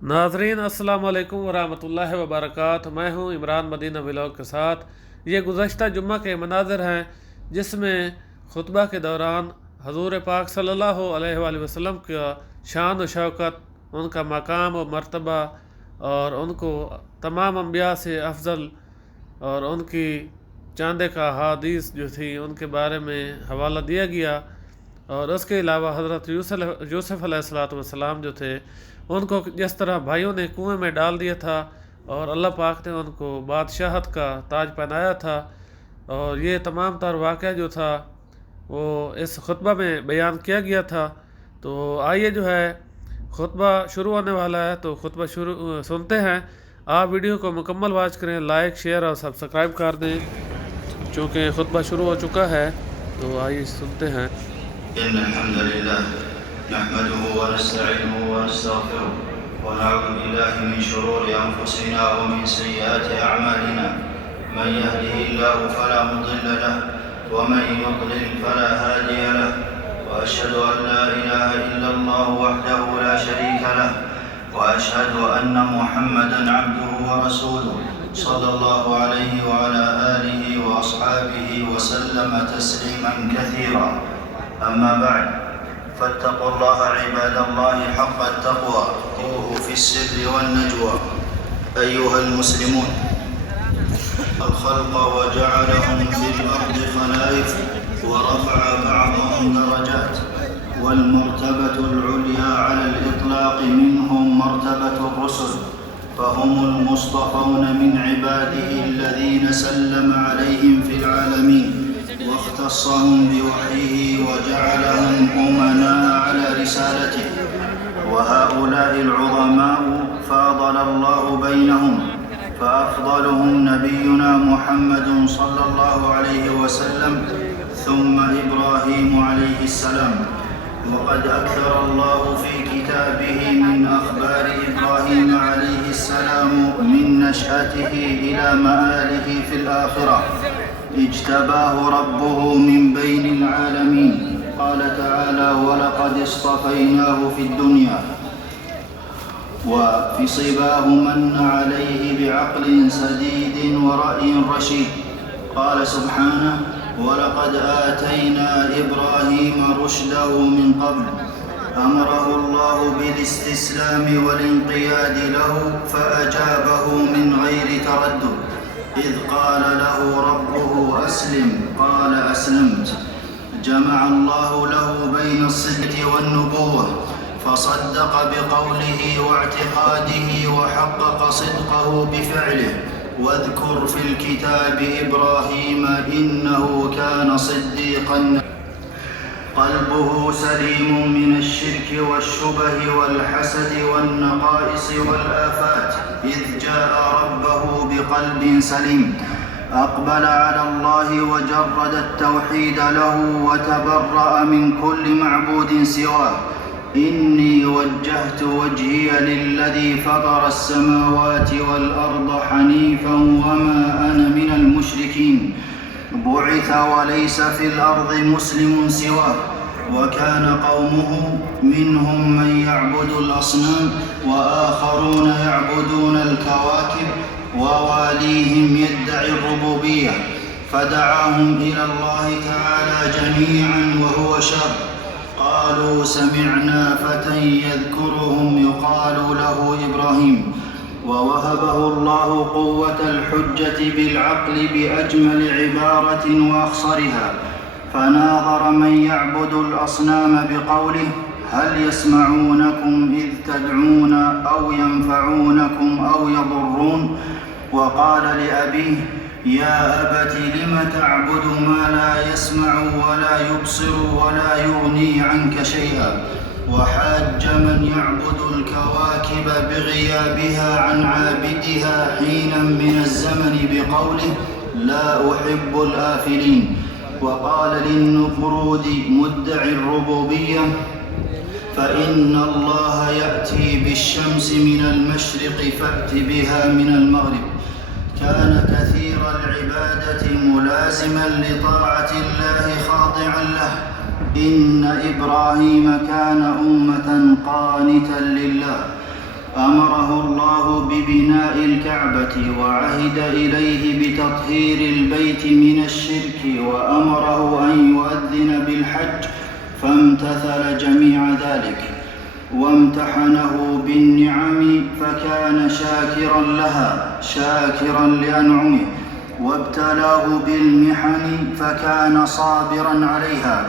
नाजरीन अस्सलाम वालेकुम वरहमतुल्लाहि वबरकातुहू। मैं हूँ इमरान मदीना व्लॉग के साथ। ये गुज़श्ता जुम्मा के मनाज़र हैं जिसमें खुतबा के दौरान हजूर पाक सल्लल्लाहु अलैहि वसल्लम का शान व शौकत, उनका मकाम व मर्तबा और उनको तमाम अम्बिया से अफजल और उनकी चांदे का हदीस जो थी उनके बारे में हवाला दिया गया। और उसके अलावा हज़रत यूसुफ़ अलैहिस्सलाम जो थे उनको जिस तरह भाइयों ने कुएं में डाल दिया था और अल्लाह पाक ने उनको बादशाहत का ताज पहनाया था। और ये तमाम तर वाक़या जो था वो इस खुतबा में बयान किया गया था। तो आइए जो है खुतबा शुरू होने वाला है, तो खुतबा शुरू सुनते हैं। आप वीडियो को मुकम्मल वॉच करें, लाइक शेयर और सब्सक्राइब कर दें चूँकि खुतबा शुरू हो चुका है। तो आइए सुनते हैं। نحمده ونستعينه ونستغفره ونعوذ بالله من شرور أنفسنا ومن سيئات أعمالنا. من يهده الله فلا مضل له ومن يضلل فلا هادي له، وأشهد أن لا إله إلا الله وحده لا شريك له، وأشهد أن محمدا عبده ورسوله صلى الله عليه وعلى آله وأصحابه وسلم تسليما كثيرا. أما بعد، فاتقوا الله عباد الله حق التقوى، اتقوه في السر والنجوى. أيها المسلمون، الخلق وجعلهم في الأرض خلائف ورفع بعضهم درجات، والمرتبة العليا على الإطلاق منهم مرتبة الرسل، فهم المصطفون من عباده الذين سلم عليهم في العالمين واختصهم بوحيه وجعلهم أمناء على رسالته. وهؤلاء العظماء فاضل الله بينهم، فأفضلهم نبينا محمد صلى الله عليه وسلم، ثم إبراهيم عليه السلام. وقد أكثر الله في كتابه من أخبار إبراهيم عليه السلام من نشأته إلى مآله في الآخرة. اجتباه ربه من بين العالمين، قال تعالى: ولقد اصطفيناه في الدنيا. وفي صباه من عليه بعقل سديد ورأي رشيد، قال سبحانه: ولقد آتينا إبراهيم رشده من قبل. أمره الله بالاستسلام والانقياد له فأجابه من غير تردد، إذ قال له ربه أسلم، قال أسلمت. جمع الله له بين الصدق والنبوة، فصدق بقوله واعتقاده وحقق صدقه بفعله. واذكر في الكتاب إبراهيم إنه كان صديقا، قلبه سليم من الشرك والشبه والحسد والنقائص والآفات، إذ جاء ربه بقلب سليم، أقبل على الله وجرد التوحيد له وتبرأ من كل معبود سواه. إني وجهت وجهي للذي فطر السماوات والأرض حنيفا وما أنا من المشركين. بعث وليس في الأرض مسلم سواه، وكان قومه منهم من يعبد الأصنام وآخرون يعبدون الكواكب، وواليهم يدعي الربوبية، فدعاهم إلى الله تعالى جميعا وهو شاب. قالوا: سمعنا فتى يذكرهم يقال له إبراهيم. ووهبه الله قوة الحجة بالعقل بأجمل عبارة وأخصرها، فناظر من يعبد الأصنام بقوله: هل يسمعونكم إذ تدعون أو ينفعونكم أو يضرون؟ وقال لأبيه: يا أبت لم تعبد ما لا يسمع ولا يبصر ولا يغني عنك شيئا. وحاج من يعبد الكواكب بغيابها عن عابدها حينا من الزمن بقوله: لا أحب الآفلين. وقال للنمرود مدعي الربوبية: فإن الله يأتي بالشمس من المشرق فأت بها من المغرب. كان كثير العبادة ملازما لطاعة الله خاضعا له. إن إبراهيم كان أمة قانتا لله أمره الله ببناء الكعبة وعهد إليه بتطهير البيت من الشرك وأمره أن يؤذن بالحج فامتثل جميع ذلك وامتحنه بالنعم فكان شاكرا لها شاكرا لأنعمه وابتلاه بالمحن فكان صابرا عليها.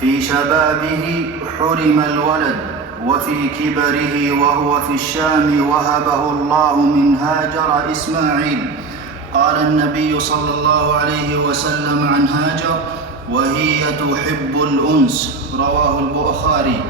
في شبابه حرم الولد وفي كبره وهو في الشام وهبه الله من هاجر إسماعيل. قال النبي صلى الله عليه وسلم عن هاجر وهي تحب الأنس رواه البخاري.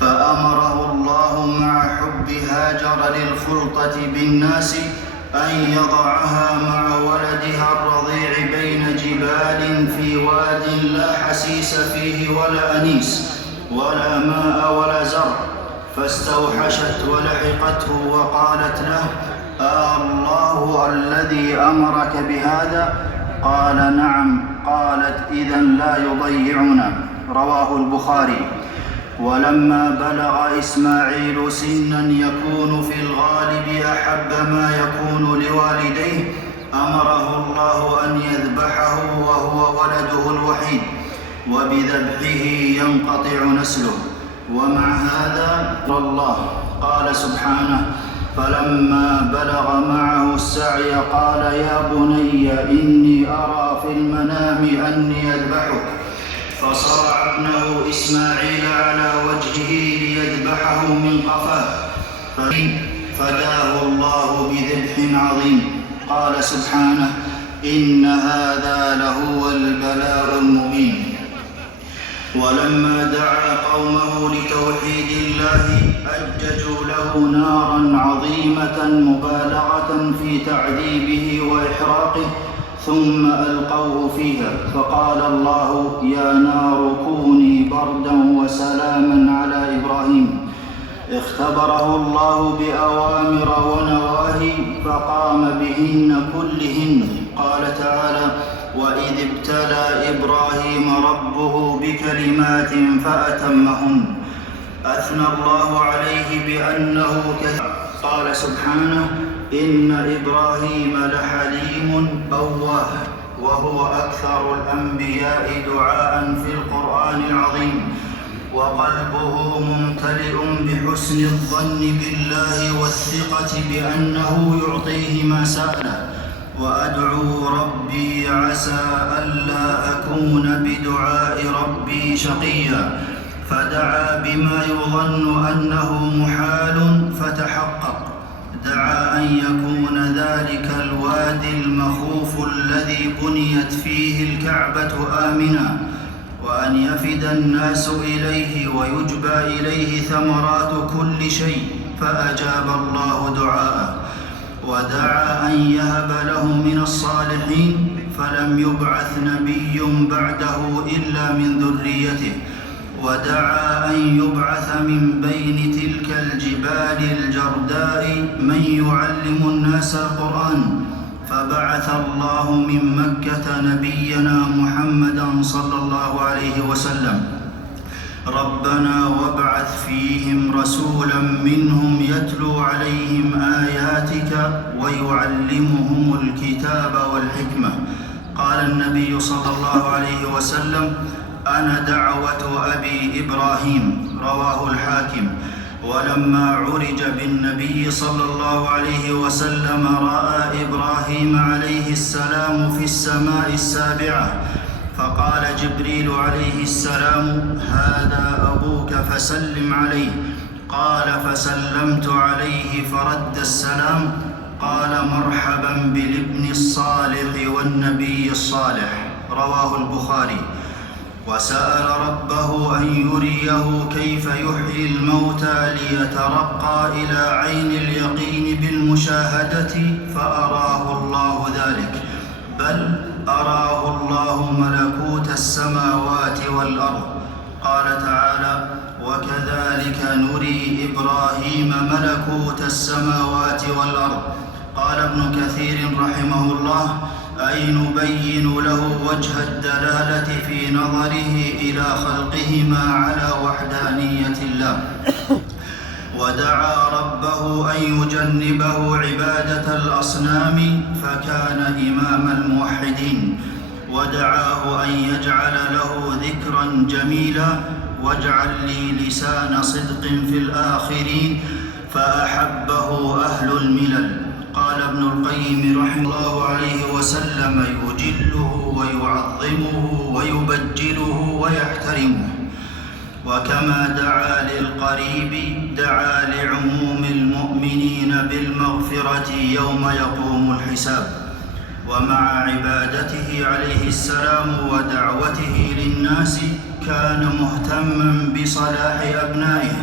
فأمره الله مع حب هاجر للخلطة بالناس أن يضعها مع ولدها الرضيع بين جبال في واد لا حسيس فيه ولا أنيس ولا ماء ولا زرع، فاستوحشت ولحقته وقالت له: الله الذي أمرك بهذا؟ قال: نعم. قالت: إذن لا يضيعنا. رواه البخاري. ولما بلغ إسماعيل سنا يكون في الغالب أحب ما يكون لوالديه أمره الله أن يذبحه وهو ولده الوحيد وبذبحه ينقطع نسله. ومع هذا الله قال سبحانه: فلما بلغ معه السعي قال: يا بني إني أرى في المنام أني أذبحك، فصرع ابنه إسماعيل على وجهه ليذبحه من قفاه فداه الله بذبح عظيم. قال سبحانه: إن هذا لهو البلاء المبين. ولما دعا قومه لتوحيد الله أججوا له نارا عظيمة مبالغة في تعذيبه وإحراقه ثم ألقوه فيها، فقال الله: يا نار كوني بردا وسلاما على إبراهيم. اختبره الله بأوامر ونواهي فقام بهن كلهن. قال تعالى: وإذ ابتلى إبراهيم ربه بكلمات فأتمهن. أثنى الله عليه بأنه قال سبحانه: إن إبراهيم لحليم أواه وهو أكثر الأنبياء دعاء في القرآن العظيم، وقلبه ممتلئ بحسن الظن بالله والثقة بأنه يعطيه ما سأله. وأدعو ربي عسى ألا أكون بدعاء ربي شقيا، فدعا بما يظن أنه محال فتحقق. دعا أن يكون ذلك الوادي المخوف الذي بنيت فيه الكعبة آمنا، وأن يفد الناس إليه ويجبى إليه ثمرات كل شيء، فأجاب الله دعاءه. ودعا أن يهب له من الصالحين، فلم يبعث نبي بعده إلا من ذريته. ودعا أن يبعث من بين تلك الجبال الجرداء من يعلم الناس القرآن، فبعث الله من مكة نبينا محمدا صلى الله عليه وسلم. ربنا وابعث فيهم رسولا منهم يتلو عليهم آياتك ويعلمهم الكتاب والحكمة. قال النبي صلى الله عليه وسلم: أنا دعوة أبي إبراهيم. رواه الحاكم. ولما عرج بالنبي صلى الله عليه وسلم رأى إبراهيم عليه السلام في السماء السابعة، فقال جبريل عليه السلام: هذا أبوك فسلم عليه. قال: فسلمت عليه فرد السلام. قال: مرحبا بالابن الصالح والنبي الصالح. رواه البخاري. وسأل ربه أن يريه كيف يحيي الموتى ليترقى إلى عين اليقين بالمشاهدة، فأراه الله ذلك، بل أراه الله ملكوت السماوات والأرض. قال تعالى: وكذلك نري إبراهيم ملكوت السماوات والأرض. قال ابن كثير رحمه الله: أي نبين له وجه الدلالة في نظره إلى خلقهما على وحدانية الله. ودعا ربه أن يجنبه عبادة الأصنام فكان إمام الموحدين، ودعاه أن يجعل له ذكرا جميلا واجعل لي لسان صدق في الآخرين، فأحبه أهل الملل. قال ابن القيم رحمه الله عليه وسلم: يجله ويعظمه ويبجله ويحترمه. وكما دعا للقريب دعا لعموم المؤمنين بالمغفرة يوم يقوم الحساب. ومع عبادته عليه السلام ودعوته للناس كان مهتما بصلاح أبنائه،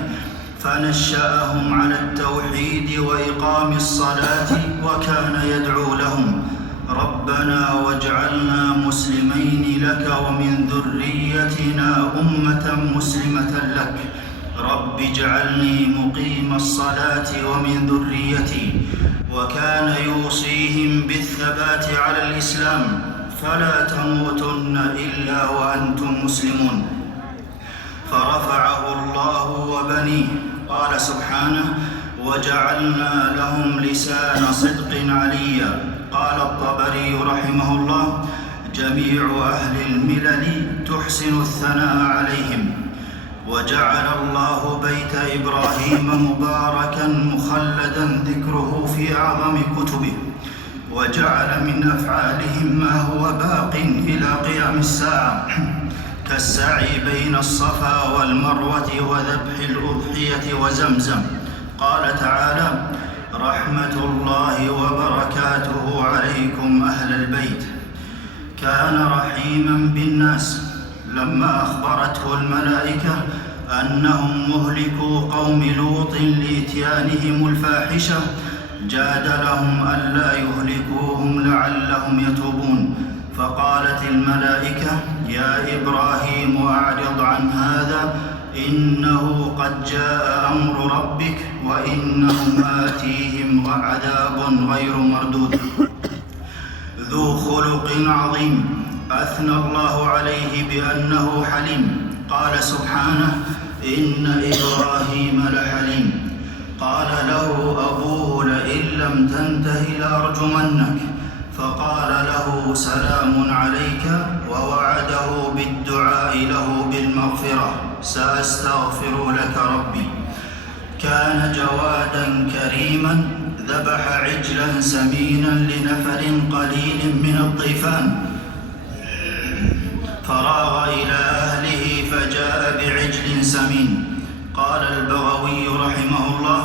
فنشأهم على التوحيد وإقام الصلاة، وكان يدعو لهم: ربنا واجعلنا مسلمين لك ومن ذريتنا أمة مسلمة لك، رب اجعلني مقيم الصلاة ومن ذريتي. وكان يوصيهم بالثبات على الإسلام: فلا تموتن إلا وأنتم مسلمون. فرفعه الله وبنيه. قال سبحانه: وجعلنا لهم لسان صدق عليا. قال الطبري رحمه الله: جميع أهل الملل تحسن الثناء عليهم. وجعل الله بيت إبراهيم مباركا مخلدا ذكره في أعظم كتبه، وجعل من أفعالهم ما هو باق إلى قيام الساعة، كالسعي بين الصفا والمروة وذبح الأضحية وزمزم. قال تعالى: رحمة الله وبركاته عليكم أهل البيت. كان رحيما بالناس. لما أخبرته الملائكة أنهم مهلكوا قوم لوط لإتيانهم الفاحشة جادلهم ألا يهلكوهم لعلهم يتوبون، فقالت الملائكة: يا إبراهيم أعرض عن هذا، إنه قد جاء أمر ربك وإنهم آتيهم عذاب غير مردود. ذو خلق عظيم، أثنى الله عليه بأنه حليم. قال سبحانه: إن إبراهيم لحليم. قال له أبوه: لئن لم تنته لأرجمنك. فقال له: سلام عليك، ووعده بالدعاء له بالمغفرة: سأستغفر لك ربي. كان جوادا كريما، ذبح عجلا سمينا لنفر قليل من الضيفان، فراغ إلى أهله فجاء بعجل سمين. قال البغوي رحمه الله: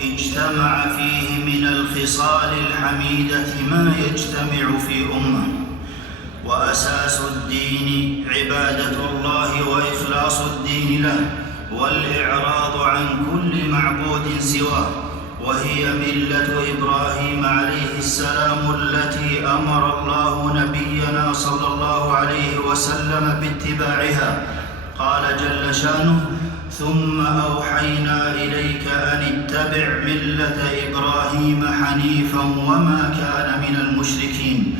اجتمع فيه من الخصال الحميدة ما يجتمع في أمة. وأساس الدين عبادة الله وإخلاص الدين له، والإعراض عن كل معبود سواه، وهي ملة إبراهيم عليه السلام التي أمر الله نبينا صلى الله عليه وسلم باتباعها. قال جل شانه: ثم أوحينا إليك أن اتبع ملة إبراهيم حنيفا وما كان من المشركين.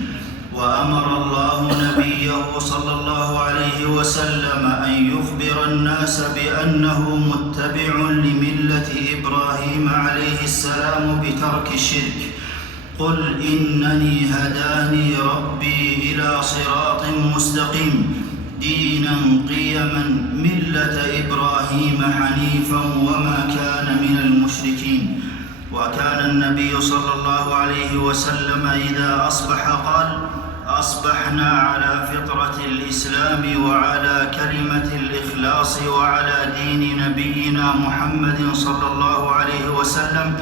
وأمر الله نبيه صلى الله عليه وسلم أن يخبر الناس بأنه متبع لملة إبراهيم عليه السلام بترك الشرك. قل إنني هداني ربي إلى صراط مستقيم دينا قيما ملة إبراهيم حنيفا وما كان من المشركين. وكان النبي صلى الله عليه وسلم إذا أصبح قال: أصبحنا على فطرة الإسلام وعلى كلمة الإخلاص وعلى دين نبينا محمد صلى الله عليه وسلم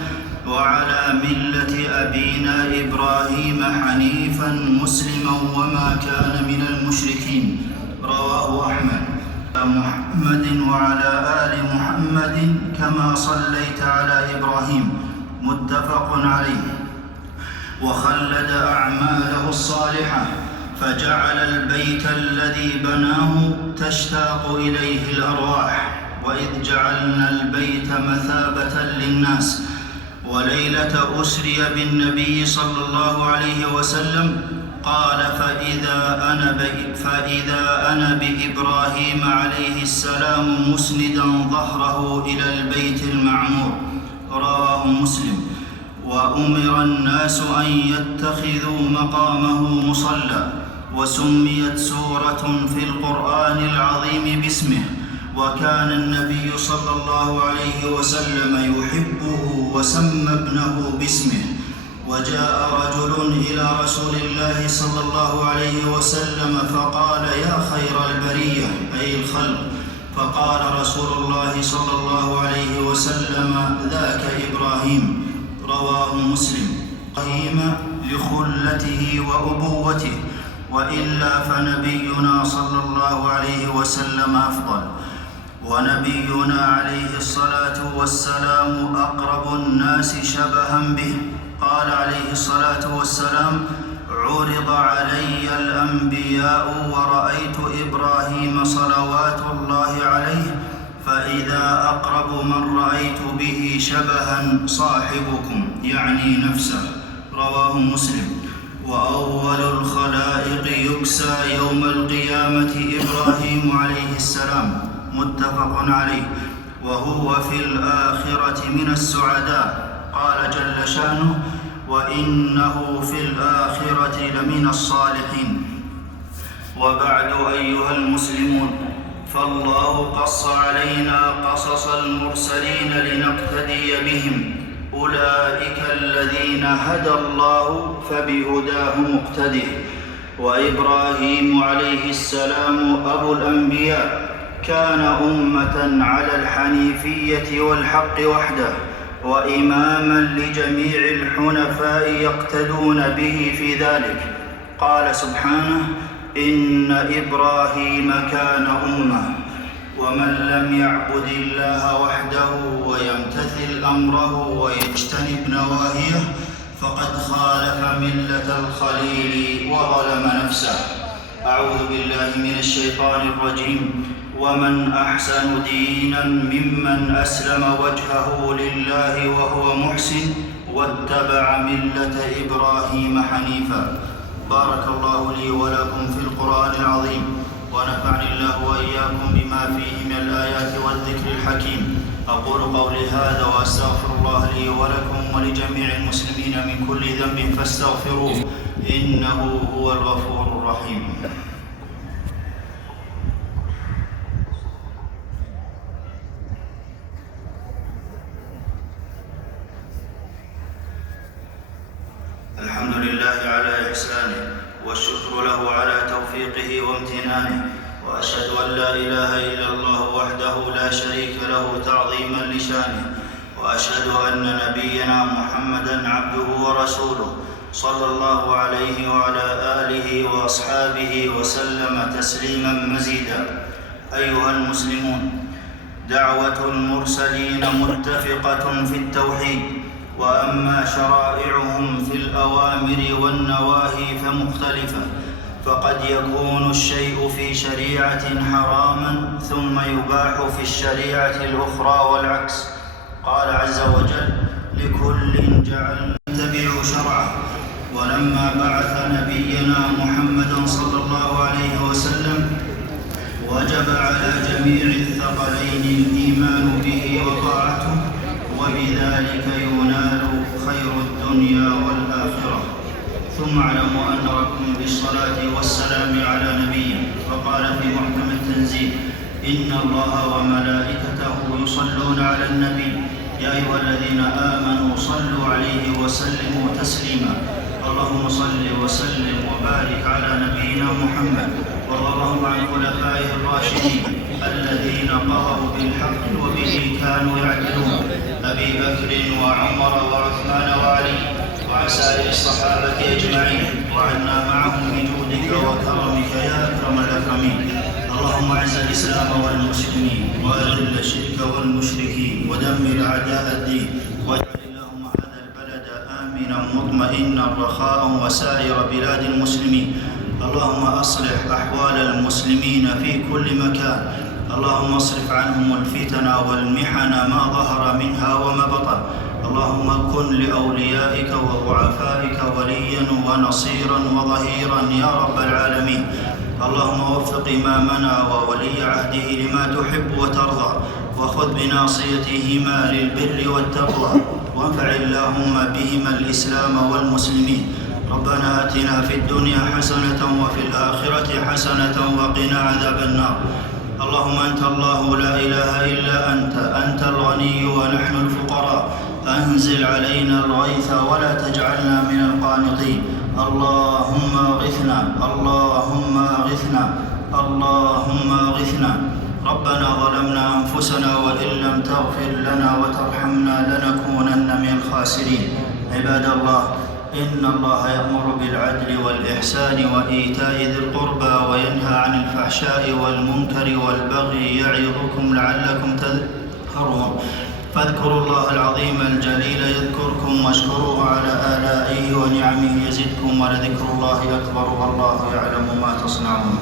وعلى ملة أبينا إبراهيم حنيفا مسلما وما كان من المشركين. رواه أحمد. محمد وعلى آل محمد كما صليت على إبراهيم. متفق عليه. وخلد أعماله الصالحة، فجعل البيت الذي بناه تشتاق إليه الأرواح. وإذ جعلنا البيت مثابة للناس. وليلة أسري بالنبي صلى الله عليه وسلم قال فإذا أنا بإبراهيم عليه السلام مسندا ظهره إلى البيت المعمور. رواه مسلم. وأمر الناس أن يتخذوا مقامه مصلى، وسميت سورة في القرآن العظيم باسمه، وكان النبي صلى الله عليه وسلم يحبه وسمى ابنه باسمه. وجاء رجل إلى رسول الله صلى الله عليه وسلم فقال: يا خير البرية، أي الخلق. فقال رسول الله صلى الله عليه وسلم: ذاك إبراهيم. رواه مسلم. إبراهيم لخلته وأبوته، وإلا فنبينا صلى الله عليه وسلم أفضل. ونبينا عليه الصلاة والسلام أقرب الناس شبها به. قال عليه الصلاة والسلام: عرض علي الأنبياء ورأيت إبراهيم صلوات الله عليه، فإذا أقرب من رأيت به شبها صاحبكم، يعني نفسه. رواه مسلم. وأول الخلائق يكسى يوم القيامة إبراهيم عليه السلام، متفق عليه، وهو في الآخرة من السعداء. قال جل شأنه: وإنه في الآخرة لمن الصالحين. وبعد أيها المسلمون، فالله قص علينا قصص المرسلين لنقتدي بهم. أولئك الذين هدى الله فبهداه مقتده. وإبراهيم عليه السلام أبو الأنبياء كان أمة على الحنيفية والحق وحده، وإماما لجميع الحنفاء يقتدون به في ذلك. قال سبحانه: إن إبراهيم كان أمة. ومن لم يعبد الله وحده ويمتثل أمره ويجتنب نواهيه فقد خالف ملة الخليل وظلم نفسه. أعوذ بالله من الشيطان الرجيم. ومن أحسن دينا ممن أسلم وجهه لله وهو محسن واتبع ملة إبراهيم حنيفا. بارك الله لي ولكم في القرآن العظيم، ونفعني الله وإياكم بما فيه من الآيات والذكر الحكيم. أقول قولي هذا وأستغفر الله لي ولكم ولجميع المسلمين من كل ذنب فاستغفروه، إنه هو الغفور الرحيم. الحمد لله على إحسانه، والشكر له على توفيقه وامتنانه، وأشهد أن لا إله إلا الله وحده لا شريك له تعظيما لشانه، وأشهد أن نبينا محمدا عبده ورسوله صلى الله عليه وعلى آله وأصحابه وسلم تسليما مزيدا. أيها المسلمون، دعوة المرسلين متفقة في التوحيد، وأما شرائعهم في الأوامر والنواهي فمختلفة، فقد يكون الشيء في شريعة حراما ثم يباح في الشريعة الأخرى والعكس. قال عز وجل: لكل جعلنا نتبع شرعه. ولما بعث نبينا محمدا صلى الله عليه وسلم وجب على جميع الثقلين الإيمان به وطاعته، وبذلك ينال خير الدنيا والآخرة. ثم اعلموا أن ربكم بالصلاة والسلام على نبيه، وقال في محكم التنزيل: إن الله وملائكته يصلون على النبي يا أيها الذين آمنوا صلوا عليه وسلموا تسليما. اللهم صل وسلم وبارك على نبينا محمد، وارض اللهم عن خلفائه الراشدين الذين قضوا بالحق وبه كانوا يعدلون، أبي بكر وعمر وعثمان وعلي، وعن سائر الصحابة أجمعين، وعنا معهم بجودك وكرمك يا أكرم الأكرمين. اللهم أعز الإسلام والمسلمين، وأذل الشرك والمشركين، ودمر أعداء الدين، واجعل اللهم هذا البلد آمنا مطمئنا رخاء وسائر بلاد المسلمين. اللهم أصلح أحوال المسلمين في كل مكان. اللهم اصرف عنهم الفتن والمحن ما ظهر منها وما بطن. اللهم كن لأوليائك وضعفائك وليا ونصيرا وظهيرا يا رب العالمين. اللهم وفق إمامنا وولي عهده لما تحب وترضى، وخذ بناصيتهما للبر والتقوى، وانفع اللهم بهما الإسلام والمسلمين. ربنا آتنا في الدنيا حسنة وفي الآخرة حسنة وقنا عذاب النار. اللهم أنت الله لا إله إلا أنت الغني ونحن الفقراء، أنزل علينا الغيث ولا تجعلنا من القانطين. اللهم اغثنا، اللهم اغثنا، اللهم اغثنا. ربنا ظلمنا أنفسنا وإن لم تغفر لنا وترحمنا لنكونن من الخاسرين. عباد الله، إن الله يأمر بالعدل والإحسان وإيتاء ذي القربى وينهى عن الفحشاء والمنكر والبغي يعظكم لعلكم تذكرون. فاذكروا الله العظيم الجليل يذكركم، واشكروه على آلائه ونعمه يزدكم، ولذكر الله أكبر والله يعلم ما تصنعون.